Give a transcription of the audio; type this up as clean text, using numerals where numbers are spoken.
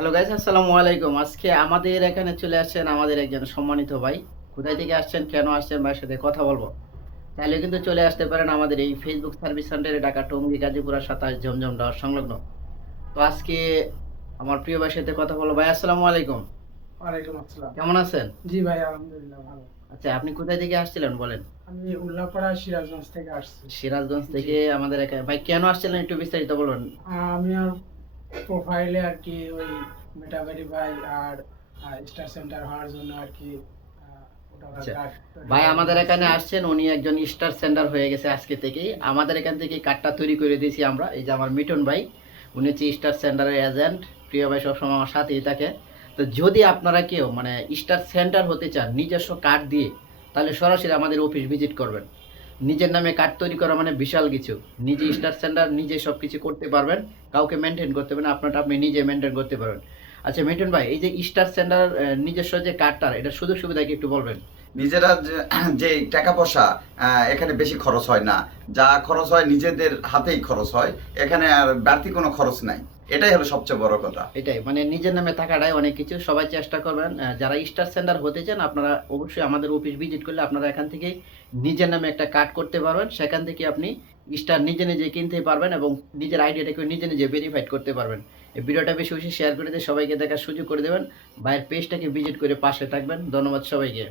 Hello guys, আসসালামু আলাইকুম। আজকে আমাদের এখানে চলে আসছেন আমাদের একজন সম্মানিত ভাই। কোথায় থেকে আসছেন, কেন আসছেন, ভাইয়ের সাথে কথা বলবো। চাইলে কিন্তু চলে আসতে পারেন আমাদের এই ফেসবুক সার্ভিস সেন্টারে, ঢাকা টঙ্গী গাজীপুরা 27 জমজম টাওয়ার সংলগ্ন। তো আজকে আমার প্রিয় ভাইয়ের সাথে কথা বলবো। ভাই আসসালামু আলাইকুম, ওয়ালাইকুম আসসালাম। কেমন আছেন? জি ভাই, আলহামদুলিল্লাহ ভালো। আচ্ছা, আপনি কোথায় থেকে আসছিলেন বলেন। আমি উল্লাপাড়া সিরাজগঞ্জ থেকে আসছি। সিরাজগঞ্জ জি। থেকে আমাদের এখানে। ভাই কেন আসছিলেন একটু বিস্তারিত বলুন। আমি আর প্রোফাইলে আর কি ওই মেটা ভেরিফাই আর স্টার সেন্টার হওয়ার জন্য আর কি ওটা আচ্ছা কার্ড তৈরি ভাই, করার জন্য আমাদের আসছি। এখানে আসছেন, উনি একজন স্টার সেন্টার হয়ে গেছে আজকে থেকেই। আমাদের এখান থেকে কার্ডটা তৈরি করে দিয়েছি আমরা। এই যে আমার মিটন ভাই, উনি হচ্ছে স্টার সেন্টারের এজেন্ট। প্রিয় ভাই সবসময় আমার সাথেই থাকে। তো যদি আপনারা কেউ মানে স্টার সেন্টার হতে চান নিজস্ব কার্ড দিয়ে, তাহলে সরাসরি আমাদের অফিস ভিজিট করবেন। নিজের নামে কার্ড তৈরি করা মানে বিশাল কিছু। নিজে স্টার সেন্টার, নিজে সব কিছু করতে পারবেন। কাউকে মেনটেন করতে হবে না, আপনারটা আপনি নিজে মেনটেন করতে পারবেন। আচ্ছা মিটন ভাই, এই যে স্টার সেন্টার নিজস্ব যে কার্ডটা, এটা সুযোগ সুবিধা কি একটু বলবেন। নিজেরা যে টাকা পয়সা এখানে বেশি খরচ হয় না। যা খরচ হয় নিজেদের হাতেই খরচ হয়। এখানে আর বাড়তি কোনো খরচ নাই। এটাই হলো সবচেয়ে বড় কথা। এটাই মানে নিজের নামে থাকাটাই অনেক কিছু। সবাই চেষ্টা করবেন, যারা স্টার সেন্টার হতে চান আপনারা অবশ্যই আমাদের অফিস ভিজিট করলে আপনারা এখান থেকে নিজের নামে একটা কার্ড করতে পারবেন। সেখান থেকে আপনি স্টার নিজে নিজে কিনতে পারবেন এবং নিজের আইডিয়াটাকে নিজে নিজে ভেরিফাইড করতে পারবেন। এই ভিডিওটা বেশি বেশি শেয়ার করে দিয়ে সবাইকে দেখার সুযোগ করে দেবেন। ভাইয়ের পেজটাকে ভিজিট করে পাশে থাকবেন। ধন্যবাদ সবাইকে।